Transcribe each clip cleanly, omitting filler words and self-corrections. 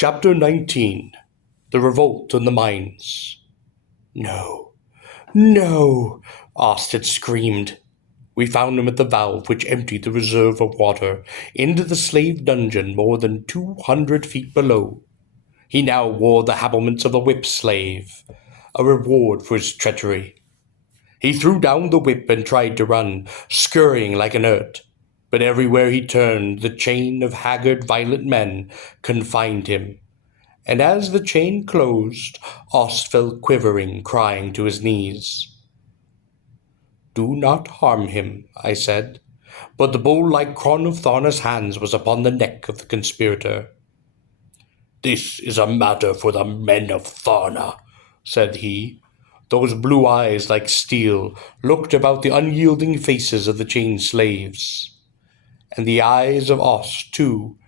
Chapter 19. The Revolt in the Mines. No, no, Austin screamed. We found him at the valve which emptied the reserve of water into the slave dungeon more than 200 feet below. He now wore the habiliments of a whip slave, a reward for his treachery. He threw down the whip and tried to run, scurrying like an Urt. But everywhere he turned, the chain of haggard, violent men confined him. And as the chain closed, Ost fell quivering, crying to his knees. "Do not harm him," I said. But the bull-like crown of Tharna's hands was upon the neck of the conspirator. "This is a matter for the men of Tharna," said he. Those blue eyes like steel looked about the unyielding faces of the chained slaves. And the eyes of Ost, too,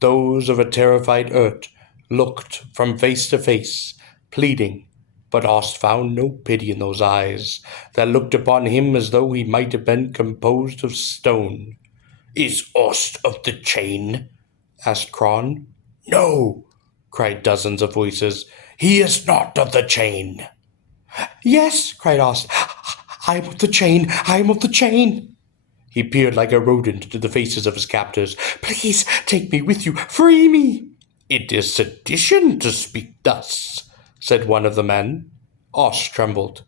those of a terrified Urt, looked from face to face, pleading, but Ost found no pity in those eyes that looked upon him as though he might have been composed of stone. "Is Ost of the chain?" asked Kron. "No," cried dozens of voices. "He is not of the chain." "Yes," cried Ost. "I am of the chain. I am of the chain." He peered like a rodent into the faces of his captors. "Please, take me with you. Free me." "It is sedition to speak thus," said one of the men. Ost trembled.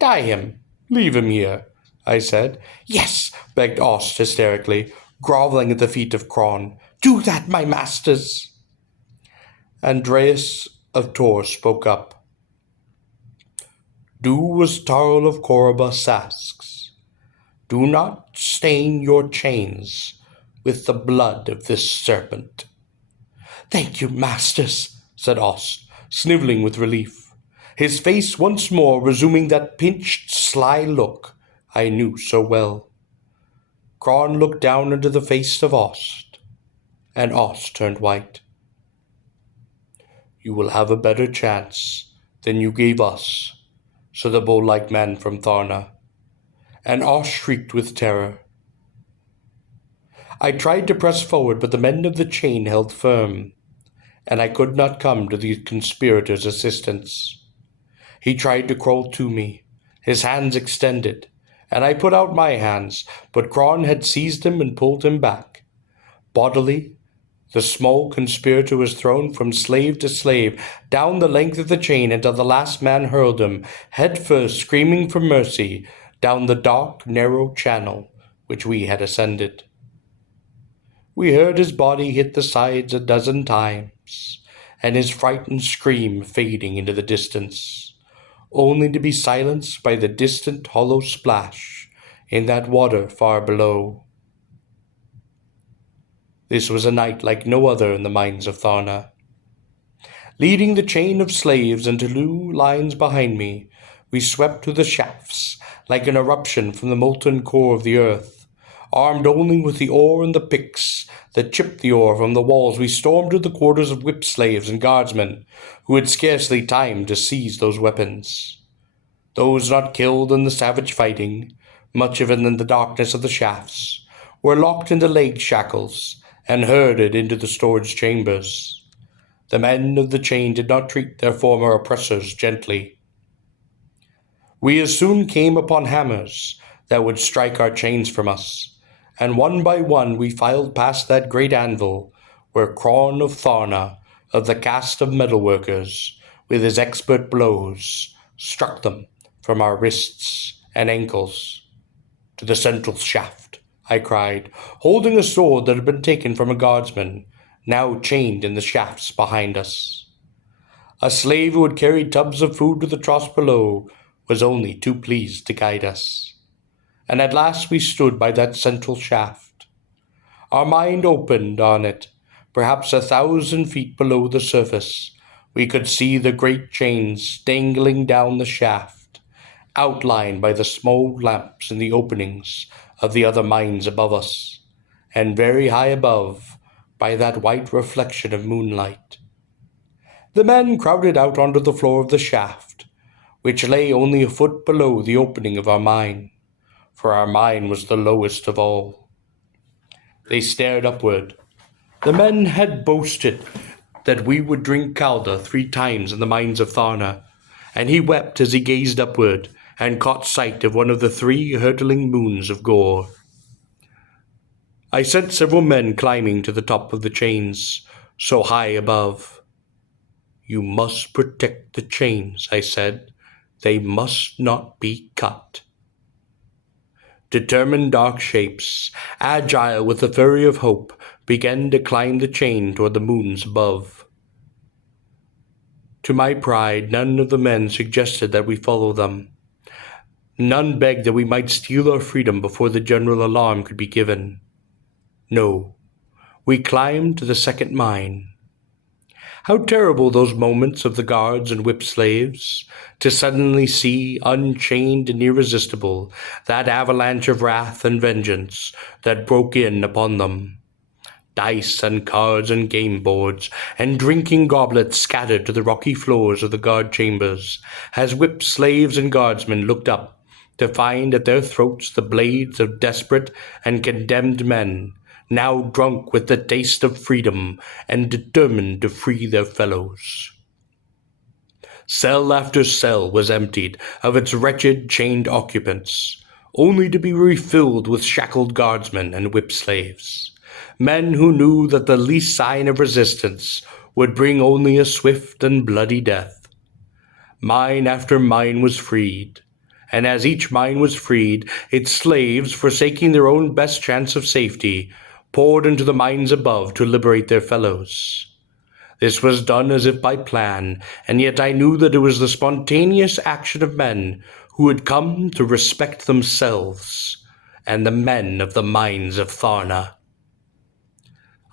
"Tie him. Leave him here," I said. "Yes," begged Ost hysterically, groveling at the feet of Kron. "Do that, my masters." Andreas of Tor spoke up. "Do as Tarl of Koribus asks. Do not stain your chains with the blood of this serpent." "Thank you, masters," said Ost, sniveling with relief, his face once more resuming that pinched, sly look I knew so well. Kron looked down into the face of Ost, and Ost turned white. "You will have a better chance than you gave us," said the bull-like man from Tharna, and Ost shrieked with terror. I tried to press forward, but the men of the chain held firm, and I could not come to the conspirator's assistance. He tried to crawl to me, his hands extended, and I put out my hands, but Kron had seized him and pulled him back. Bodily, the small conspirator was thrown from slave to slave, down the length of the chain until the last man hurled him, head first, screaming for mercy, down the dark, narrow channel which we had ascended. We heard his body hit the sides a dozen times, and his frightened scream fading into the distance, only to be silenced by the distant hollow splash in that water far below. This was a night like no other in the mines of Tharna. Leading the chain of slaves into new lines behind me, we swept through the shafts like an eruption from the molten core of the earth. Armed only with the oar and the picks that chipped the ore from the walls, we stormed to the quarters of whip slaves and guardsmen who had scarcely time to seize those weapons. Those not killed in the savage fighting, much of it in the darkness of the shafts, were locked into leg shackles and herded into the storage chambers. The men of the chain did not treat their former oppressors gently. We as soon came upon hammers that would strike our chains from us, and one by one we filed past that great anvil where Kron of Tharna, of the caste of metalworkers, with his expert blows, struck them from our wrists and ankles. "To the central shaft," I cried, holding a sword that had been taken from a guardsman, now chained in the shafts behind us. A slave who had carried tubs of food to the trough below was only too pleased to guide us. And at last we stood by that central shaft. Our mind opened on it. Perhaps 1,000 feet below the surface, we could see the great chains dangling down the shaft, outlined by the small lamps in the openings of the other mines above us, and very high above by that white reflection of moonlight. The men crowded out onto the floor of the shaft, which lay only a foot below the opening of our mine, for our mine was the lowest of all. They stared upward. The men had boasted that we would drink Calda 3 times in the mines of Tharna, and he wept as he gazed upward and caught sight of one of the 3 hurtling moons of Gor. I sent several men climbing to the top of the chains, so high above. You must protect the chains, I said. They must not be cut. Determined dark shapes, agile with the fury of hope, began to climb the chain toward the moons above. To my pride, none of the men suggested that we follow them. None begged that we might steal our freedom before the general alarm could be given. No, we climbed to the second mine. How terrible those moments of the guards and whip slaves, to suddenly see, unchained and irresistible, that avalanche of wrath and vengeance that broke in upon them. Dice and cards and game boards and drinking goblets scattered to the rocky floors of the guard chambers, as whip slaves and guardsmen looked up to find at their throats the blades of desperate and condemned men, now drunk with the taste of freedom and determined to free their fellows. Cell after cell was emptied of its wretched chained occupants, only to be refilled with shackled guardsmen and whip slaves, men who knew that the least sign of resistance would bring only a swift and bloody death. Mine after mine was freed, and as each mine was freed, its slaves, forsaking their own best chance of safety, poured into the mines above to liberate their fellows. This was done as if by plan, and yet I knew that it was the spontaneous action of men who had come to respect themselves, and the men of the mines of Tharna.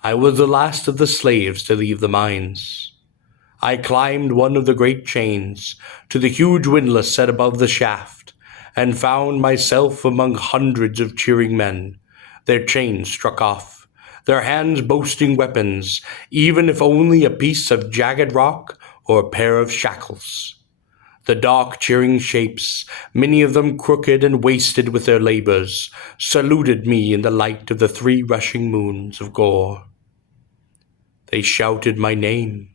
I was the last of the slaves to leave the mines. I climbed one of the great chains to the huge windlass set above the shaft, and found myself among hundreds of cheering men, their chains struck off, their hands boasting weapons, even if only a piece of jagged rock or a pair of shackles. The dark cheering shapes, many of them crooked and wasted with their labors, saluted me in the light of the 3 rushing moons of Gor. They shouted my name.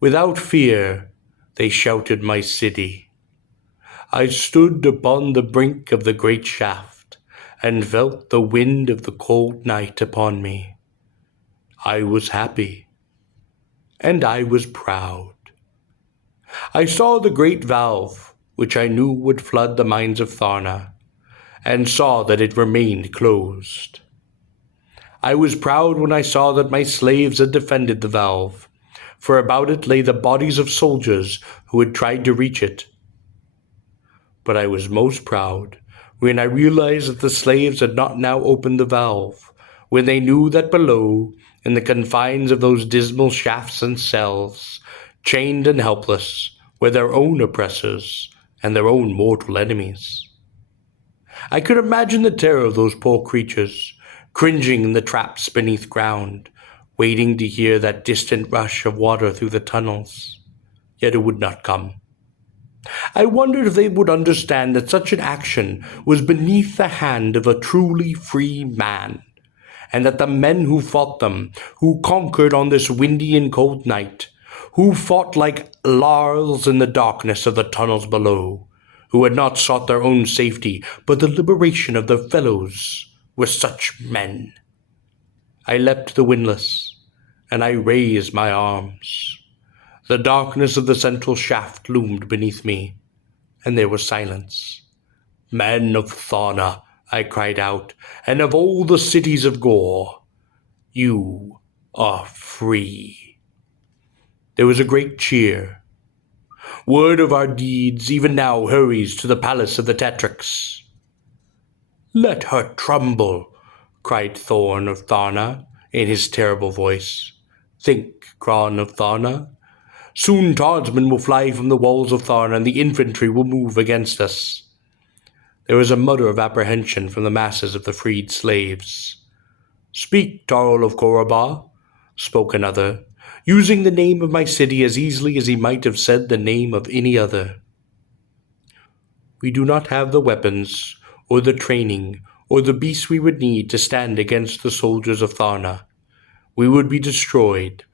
Without fear, they shouted my city. I stood upon the brink of the great shaft, and felt the wind of the cold night upon me. I was happy, and I was proud. I saw the great valve, which I knew would flood the mines of Tharna, and saw that it remained closed. I was proud when I saw that my slaves had defended the valve, for about it lay the bodies of soldiers who had tried to reach it. But I was most proud when I realized that the slaves had not now opened the valve, when they knew that below, in the confines of those dismal shafts and cells, chained and helpless, were their own oppressors and their own mortal enemies. I could imagine the terror of those poor creatures, cringing in the traps beneath ground, waiting to hear that distant rush of water through the tunnels. Yet it would not come. I wondered if they would understand that such an action was beneath the hand of a truly free man, and that the men who fought them, who conquered on this windy and cold night, who fought like Lars in the darkness of the tunnels below, who had not sought their own safety, but the liberation of their fellows, were such men. I leapt the windlass, and I raised my arms. The darkness of the central shaft loomed beneath me, and there was silence. Men of Tharna, I cried out, and of all the cities of Gor, you are free. There was a great cheer. Word of our deeds even now hurries to the palace of the Tetrix. Let her tremble, cried Thorn of Tharna in his terrible voice. Think, Kron of Tharna. Soon Tardsmen will fly from the walls of Tharna, and the infantry will move against us. There was a mutter of apprehension from the masses of the freed slaves. Speak, Tarl of Korabah, spoke another, using the name of my city as easily as he might have said the name of any other. We do not have the weapons, or the training, or the beasts we would need to stand against the soldiers of Tharna. We would be destroyed,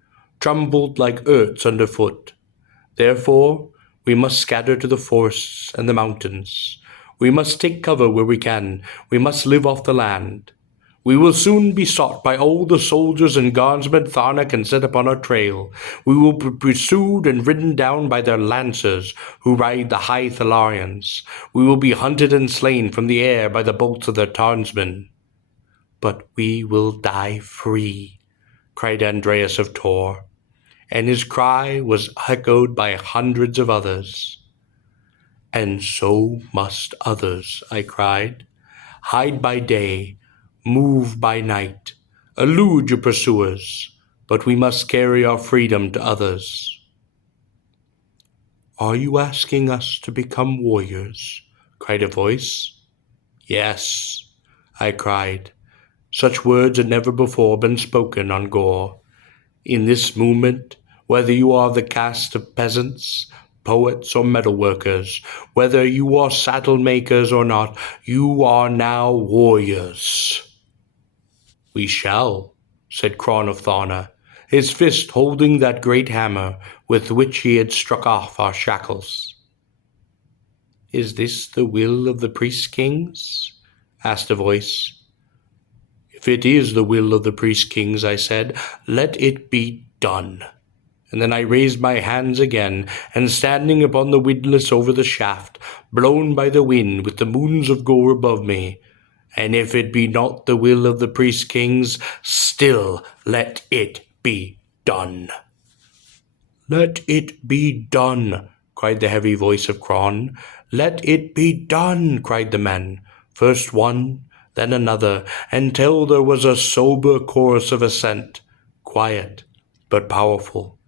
trembled like earths underfoot. Therefore, we must scatter to the forests and the mountains. We must take cover where we can. We must live off the land. We will soon be sought by all the soldiers and guardsmen Tharna can set upon our trail. We will be pursued and ridden down by their lancers who ride the high Thalarians. We will be hunted and slain from the air by the bolts of their tarnsmen. But we will die free, cried Andreas of Tor, and his cry was echoed by hundreds of others. And so must others, I cried. Hide by day, move by night, elude your pursuers, but we must carry our freedom to others. Are you asking us to become warriors? Cried a voice. Yes, I cried. Such words had never before been spoken on Gor. In this movement, whether you are the caste of peasants, poets, or metalworkers, whether you are saddle makers or not, you are now warriors. We shall, said Cron of Tharna, his fist holding that great hammer with which he had struck off our shackles. Is this the will of the priest kings? Asked a voice. If it is the will of the priest kings, I said, let it be done. And then I raised my hands again, and standing upon the windlass over the shaft, blown by the wind with the moons of Gor above me, and if it be not the will of the priest kings, still let it be done. Let it be done, cried the heavy voice of Cron. Let it be done, cried the men, first one, then another, until there was a sober chorus of assent, quiet but powerful.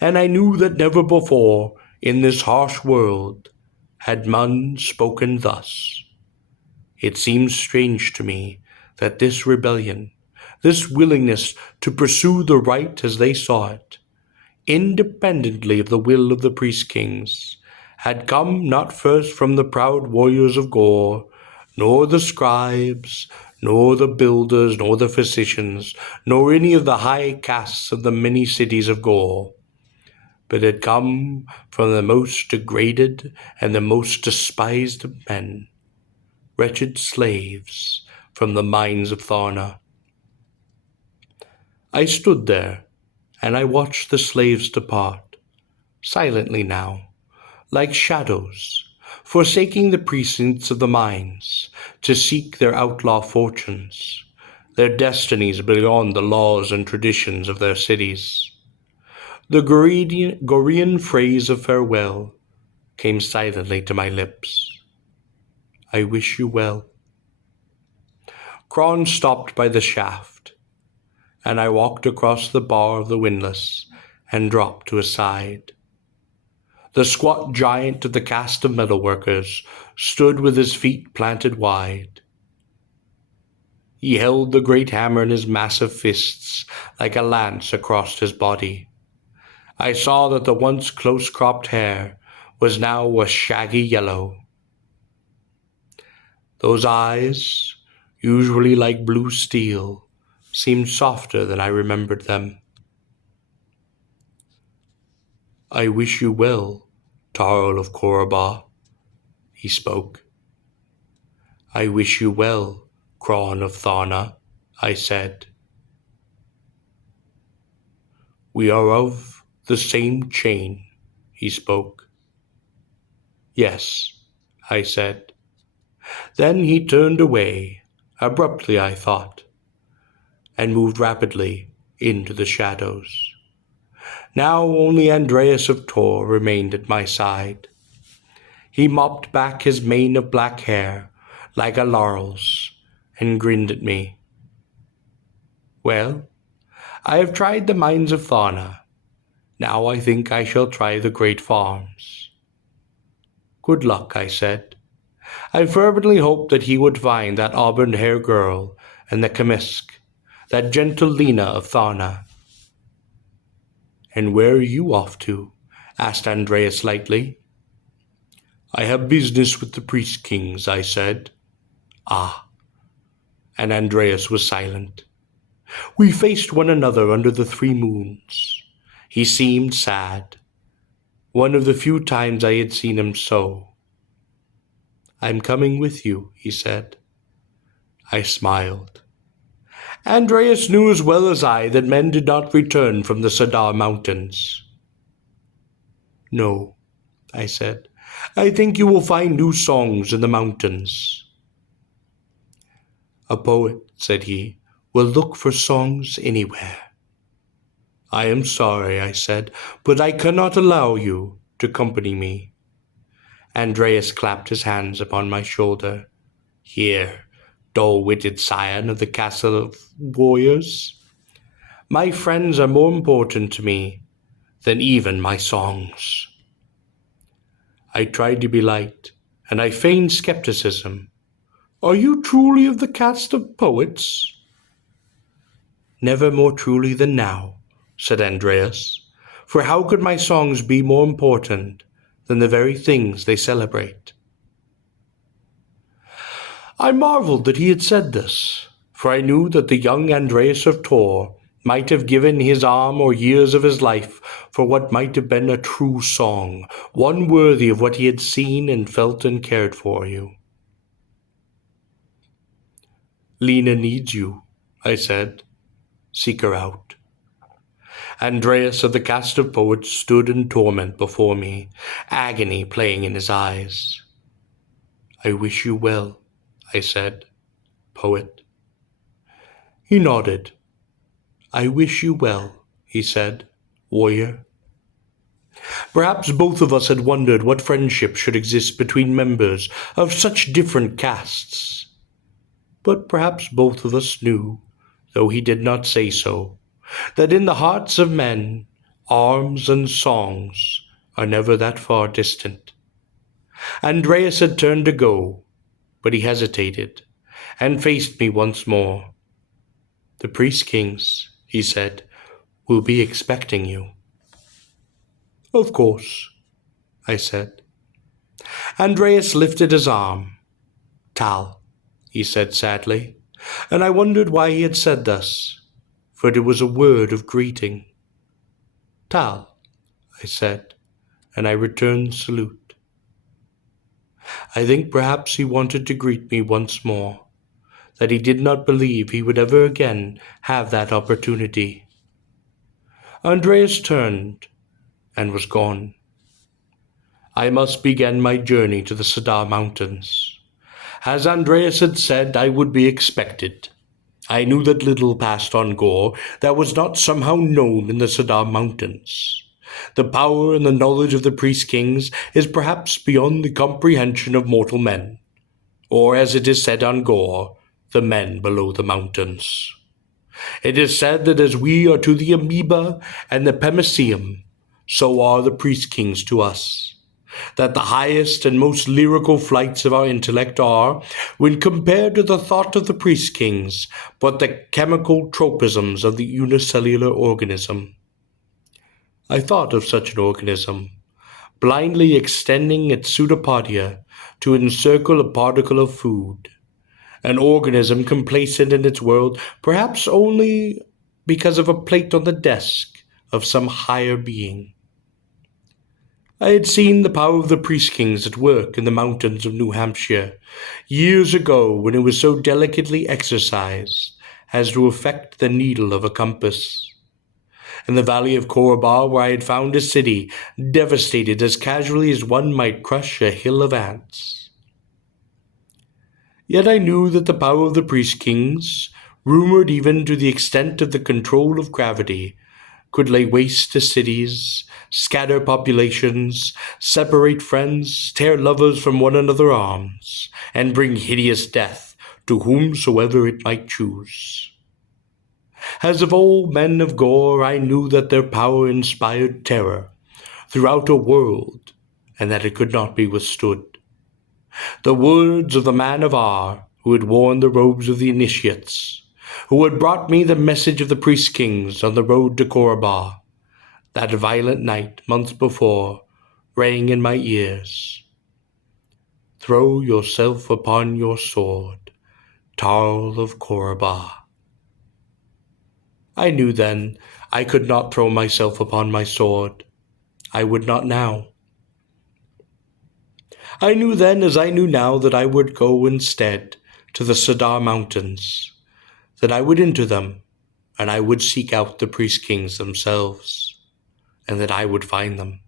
And I knew that never before, in this harsh world, had man spoken thus. It seems strange to me that this rebellion, this willingness to pursue the right as they saw it, independently of the will of the priest kings, had come not first from the proud warriors of Gor, nor the scribes, nor the builders, nor the physicians, nor any of the high castes of the many cities of Gor, but had come from the most degraded and the most despised of men, wretched slaves from the mines of Tharna. I stood there, and I watched the slaves depart, silently now, like shadows, forsaking the precincts of the mines to seek their outlaw fortunes, their destinies beyond the laws and traditions of their cities. The Gorean phrase of farewell came silently to my lips. I wish you well. Cron stopped by the shaft, and I walked across the bar of the windlass and dropped to his side. The squat giant of the caste of metalworkers stood with his feet planted wide. He held the great hammer in his massive fists like a lance across his body. I saw that the once close-cropped hair was now a shaggy yellow. Those eyes, usually like blue steel, seemed softer than I remembered them. I wish you well, Tarl of Korabah, he spoke. I wish you well, Cron of Tharna, I said. We are of the same chain, he spoke. Yes, I said. Then he turned away, abruptly I thought, and moved rapidly into the shadows. Now only Andreas of Tor remained at my side. He mopped back his mane of black hair like a laurel's and grinned at me. Well, I have tried the mines of Tharna. Now I think I shall try the great farms. Good luck, I said. I fervently hoped that he would find that auburn-haired girl and the Kamisk, that gentle Lena of Tharna. And where are you off to? Asked Andreas lightly. I have business with the priest kings, I said. Ah. And Andreas was silent. We faced one another under the 3 moons. He seemed sad, one of the few times I had seen him so. "I'm coming with you," he said. I smiled. Andreas knew as well as I that men did not return from the Sadar Mountains. "No," I said. "I think you will find new songs in the mountains." "A poet," said he, "will look for songs anywhere." "I am sorry," I said, "but I cannot allow you to accompany me." Andreas clapped his hands upon my shoulder. "Here, dull-witted scion of the castle of warriors. My friends are more important to me than even my songs." I tried to be light, and I feigned skepticism. "Are you truly of the caste of poets?" "Never more truly than now," said Andreas, "for how could my songs be more important than the very things they celebrate?" I marveled that he had said this, for I knew that the young Andreas of Tor might have given his arm or years of his life for what might have been a true song, one worthy of what he had seen and felt and cared for you. "Lena needs you," I said. "Seek her out." Andreas of the cast of poets stood in torment before me, agony playing in his eyes. "I wish you well," I said, "poet." He nodded. "I wish you well," he said, "warrior." Perhaps both of us had wondered what friendship should exist between members of such different castes. But perhaps both of us knew, though he did not say so, that in the hearts of men, arms and songs are never that far distant. Andreas had turned to go, but he hesitated, and faced me once more. "The priest kings," he said, "will be expecting you." "Of course," I said. Andreas lifted his arm. "Tal," he said sadly, and I wondered why he had said thus, for it was a word of greeting. "Tal," I said, and I returned the salute. I think perhaps he wanted to greet me once more, that he did not believe he would ever again have that opportunity. Andreas turned and was gone. I must begin my journey to the Sadar Mountains. As Andreas had said, I would be expected. I knew that little passed on Gor that was not somehow known in the Sadar Mountains. The power and the knowledge of the priest kings is perhaps beyond the comprehension of mortal men, or as it is said on Gor, the men below the mountains. It is said that as we are to the amoeba and the pemmiceum, so are the priest kings to us. That the highest and most lyrical flights of our intellect are, when compared to the thought of the priest kings, but the chemical tropisms of the unicellular organism. I thought of such an organism, blindly extending its pseudopodia to encircle a particle of food, an organism complacent in its world, perhaps only because of a plate on the desk of some higher being. I had seen the power of the priest kings at work in the mountains of New Hampshire, years ago when it was so delicately exercised as to affect the needle of a compass. In the valley of Korobar, where I had found a city, devastated as casually as one might crush a hill of ants. Yet I knew that the power of the priest kings, rumored even to the extent of the control of gravity, could lay waste to cities, scatter populations, separate friends, tear lovers from one another's arms, and bring hideous death to whomsoever it might choose. As of old men of Gor, I knew that their power inspired terror throughout a world, and that it could not be withstood. The words of the man of Ar, who had worn the robes of the initiates, who had brought me the message of the priest kings on the road to Korobar, that violent night, months before, rang in my ears. "Throw yourself upon your sword, Tarl of Korobar." I knew then I could not throw myself upon my sword. I would not now. I knew then, as I knew now, that I would go instead to the Cedar Mountains, that I would enter them, and I would seek out the priest kings themselves, and that I would find them.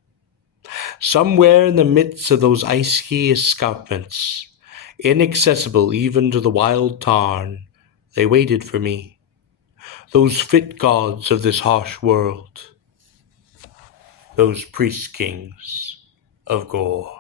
Somewhere in the midst of those icy escarpments, inaccessible even to the wild tarn, they waited for me, those fit gods of this harsh world, those priest kings of Gor.